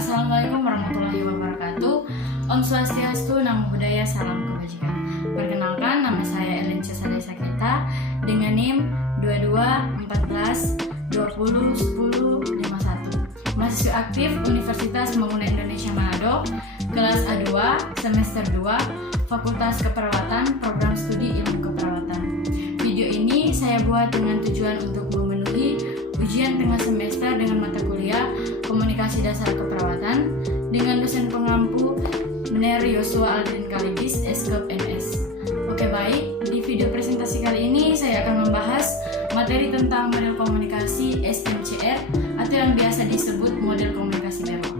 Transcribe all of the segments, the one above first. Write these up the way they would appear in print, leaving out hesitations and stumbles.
Assalamualaikum warahmatullahi wabarakatuh. Om Swastiastu, Namo Buddhaya, Salam Kebajikan. Perkenalkan, nama saya Ellen Cesadesa Kita dengan NIM 2214201051. Mahasiswa aktif Universitas Pembangunan Indonesia Manado, kelas A2, semester 2, Fakultas Keperawatan, Program Studi Ilmu Keperawatan. Video ini saya buat dengan tujuan untuk memenuhi ujian tengah semester dengan mata kuliah Komunikasi Dasar Keperawatan dengan dosen pengampu Mener Yosua Aldrin Kalibis, Eskep MS. Oke, baik, di video presentasi kali ini saya akan membahas materi tentang model komunikasi SMCR atau yang biasa disebut model komunikasi belok.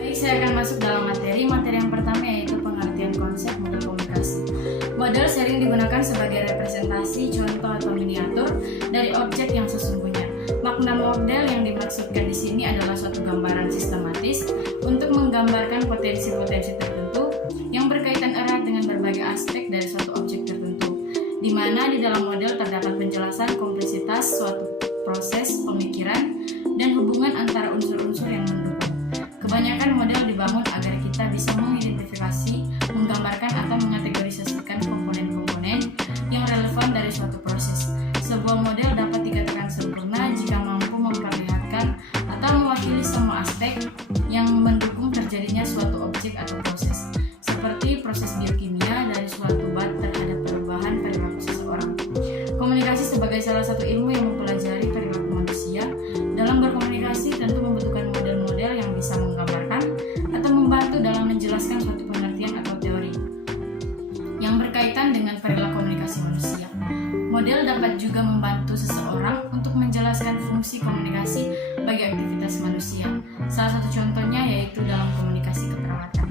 Baik, saya akan masuk dalam materi. Materi yang pertama yaitu pengertian konsep model komunikasi. Model sering digunakan sebagai representasi, contoh atau miniatur dari objek yang sesungguhnya. Makna model yang dimaksudkan di sini adalah suatu gambaran sistematis untuk menggambarkan potensi-potensi tertentu yang berkaitan erat dengan berbagai aspek dari suatu objek tertentu, di mana di dalam model terdapat penjelasan kompleksitas suatu proses pemikiran dan hubungan antara unsur-unsur yang mendukung. Kebanyakan model dibangun agar kita bisa mengidentifikasi, menggambarkan atau mengategorisasikan komponen-komponen yang relevan dari suatu proses. Sebuah model dapat dikatakan sempurna jika mampu memperlihatkan atau mewakili semua aspek yang mendukung terjadinya suatu objek atau proses, seperti proses biokimia dari suatu bat terhadap perubahan perilaku seseorang. Komunikasi sebagai salah satu ilmu yang mempelajari perilaku manusia. Dalam berkomunikasi tentu membutuhkan model-model yang bisa menggambarkan atau membantu dalam menjelaskan suatu pengertian atau teori yang berkaitan dengan perilaku komunikasi manusia. Model dapat juga membantu seseorang untuk menjelaskan fungsi komunikasi bagi aktivitas manusia. Salah satu contohnya yaitu dalam komunikasi keperawatan.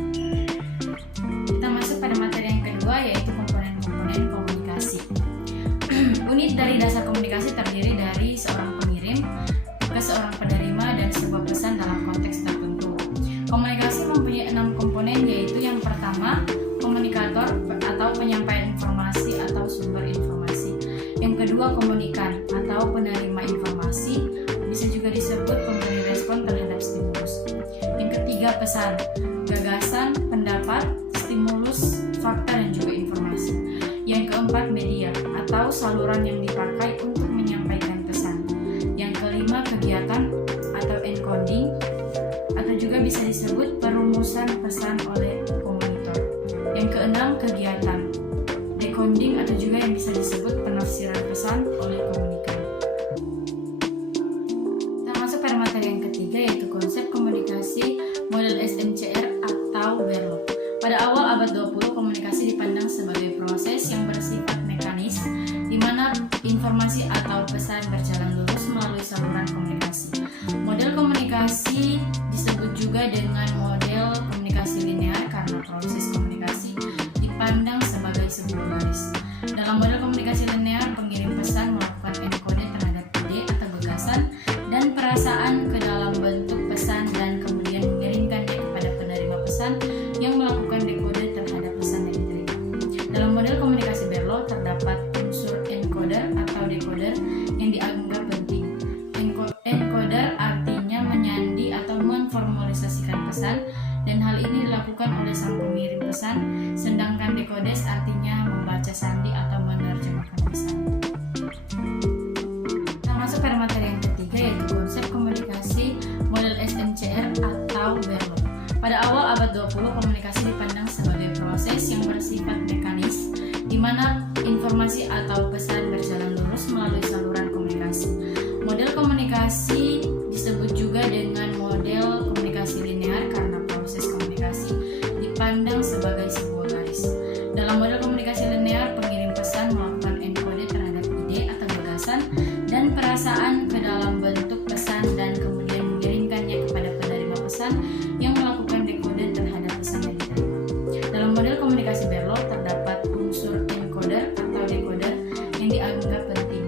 Kita masuk pada materi yang kedua yaitu komponen-komponen komunikasi. Unit dari dasar komunikasi terdiri dari seorang pengirim ke seorang penerima dan sebuah pesan dalam konteks tertentu. Komunikasi mempunyai 6 komponen yaitu yang pertama, komunikator atau penyampaian informasi atau sumber informasi. Yang kedua, komunikan atau penerima informasi, bisa juga disebut pemberi respon terhadap stimulus. Yang ketiga, pesan, gagasan, pendapat, stimulus, fakta dan juga informasi. Yang keempat, media atau saluran yang dipakai untuk menyampaikan pesan. Yang kelima, kegiatan atau encoding atau juga bisa disebut perumusan pesan oleh komonitor. Yang keenam, kegiatan decoding atau juga yang bisa disebut penafsiran pesan oleh komunikan. Kita masuk pada materi yang ketiga yaitu konsep komunikasi model SMCR atau Berlo. Pada awal abad 20, komunikasi dipandang sebagai proses yang bersifat mekanis di mana informasi atau pesan berjalan lurus melalui saluran komunikasi. Model komunikasi disebut juga dengan model komunikasi linear karena proses komunikasi dipandang sebagai sebuah garis. Dalam model komunikasi linear, pengirim pesan melakukan enkode terhadap ide atau gagasan dan perasaan ke dalam bentuk pesan dan kemudian mengirimkannya kepada penerima pesan yang melakukan dekode terhadap pesan yang diterima. Dalam model komunikasi Berlo terdapat unsur encoder atau decoder yang dianggap penting. Encoder artinya menyandi atau memformalisasikan pesan dan hal ini dilakukan oleh sang pengirim pesan, sedangkan decodes artinya membaca sandi atau menerjemahkan pesan. Kita masuk pada materi yang ketiga yaitu konsep komunikasi model SMCR atau Berlo. Pada awal abad 20, komunikasi dipandang sebagai proses yang bersifat mekanis di mana informasi atau pesan berjalan lurus melalui saluran komunikasi. Model komunikasi disebut juga dengan model komunikasi linear karena proses komunikasi dipandang sebagai sebuah garis. Dalam model komunikasi linear, pengirim pesan melakukan enkode terhadap ide atau gagasan dan perasaan ke dalam bentuk pesan dan kemudian mengirimkannya kepada penerima pesan yang melakukan dekode terhadap pesan yang diterima. Dalam model komunikasi Berlo terdapat unsur encoder atau decoder yang dianggap penting.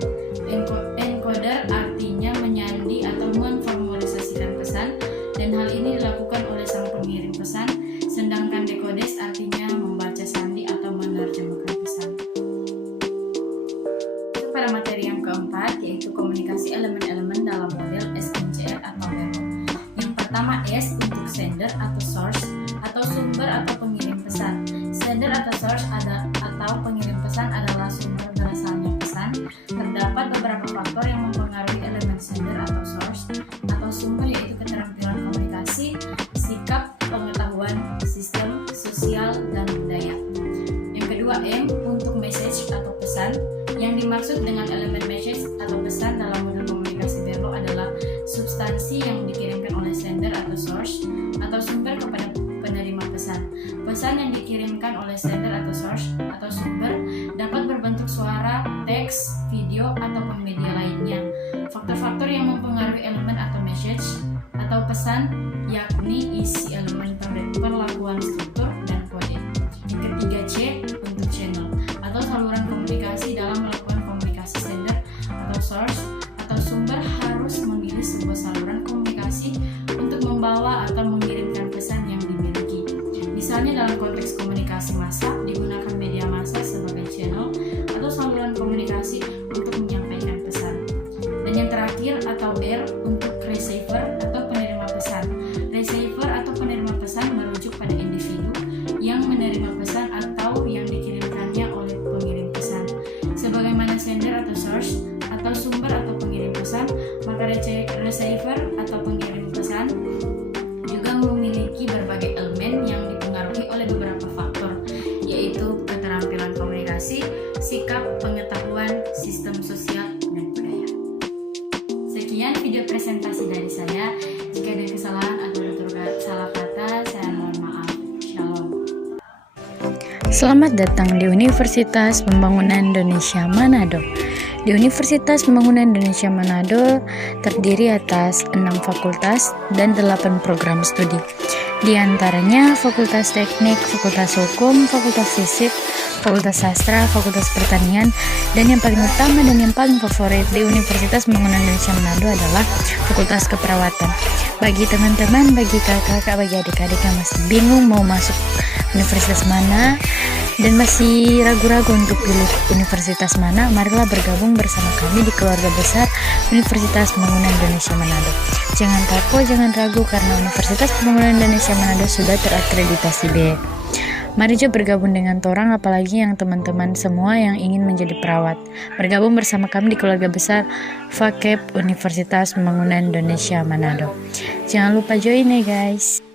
Encoder artinya menyandi atau memformalisasikan pesan dan hal ini dilakukan oleh sang pengirim pesan, sedangkan decodes artinya membaca sandi atau menerjemahkan pesan. Pada materi yang keempat yaitu komunikasi elemen-elemen dalam model SMCR atau Berlo. Yang pertama pertama S untuk sender atau source atau sumber atau pengirim pesan. Sender atau source atau pengirim pesan adalah sumber berasalnya pesan. Terdapat beberapa faktor yang mempengaruhi elemen sender atau source atau sumber, yaitu keterampilan komunikasi, sikap, pengetahuan, sistem, sosial, dan budaya. Yang kedua M untuk message atau pesan. Yang dimaksud dengan elemen message atau pesan dalam model komunikasi Berlo adalah substansi yang dikirimkan oleh sender atau source atau sumber kepada penerima pesan. Pesan yang dikirimkan oleh sender atau source atau sumber dapat berbentuk suara, teks, video, ataupun media lainnya. Faktor-faktor yang mempengaruhi elemen atau message atau pesan yakni isi elemen, perlakuan struktur, dan kode. Yang ketiga C untuk channel atau saluran komunikasi. Dalam melakukan komunikasi, sender atau source atau sumber harus memilih sebuah saluran komunikasi untuk membawa atau mengirimkan pesan yang dimiliki. Misalnya dalam konteks komunikasi massa, digunakan media massa sebagai channel atau saluran komunikasi untuk menyampaikan pesan. Dan yang terakhir atau R untuk receiver atau penerima pesan. Receiver atau penerima pesan merujuk pada individu yang menerima pesan atau yang dikirimkannya oleh pengirim pesan. Sebagaimana sender atau source atau sumber atau pengirim pesan, maka receiver atau pengirim pesan juga memiliki berbagai elemen yang dipengaruhi oleh beberapa faktor, yaitu keterampilan komunikasi, sikap, pengetahuan, sistem sosial, dan budaya. Sekian video presentasi dari saya. Jika ada kesalahan atau salah kata, saya mohon maaf. Shalom. Selamat datang di Universitas Pembangunan Indonesia Manado. Di Universitas Pembangunan Indonesia Manado terdiri atas 6 fakultas dan 8 program studi. Di antaranya Fakultas Teknik, Fakultas Hukum, Fakultas Fisik, Fakultas Sastra, Fakultas Pertanian, dan yang paling utama dan yang paling favorit di Universitas Pembangunan Indonesia Manado adalah Fakultas Keperawatan. Bagi teman-teman, bagi kakak-kakak, bagi adik-adik yang masih bingung mau masuk universitas mana dan masih ragu-ragu untuk pilih universitas mana, marilah bergabung bersama kami di keluarga besar Universitas Pembangunan Indonesia Manado. Jangan takut, jangan ragu, karena Universitas Pembangunan Indonesia Manado sudah terakreditasi B. Mari coba bergabung dengan torang, apalagi yang teman-teman semua yang ingin menjadi perawat. Bergabung bersama kami di keluarga besar FAKEP Universitas Pembangunan Indonesia Manado. Jangan lupa join ya guys.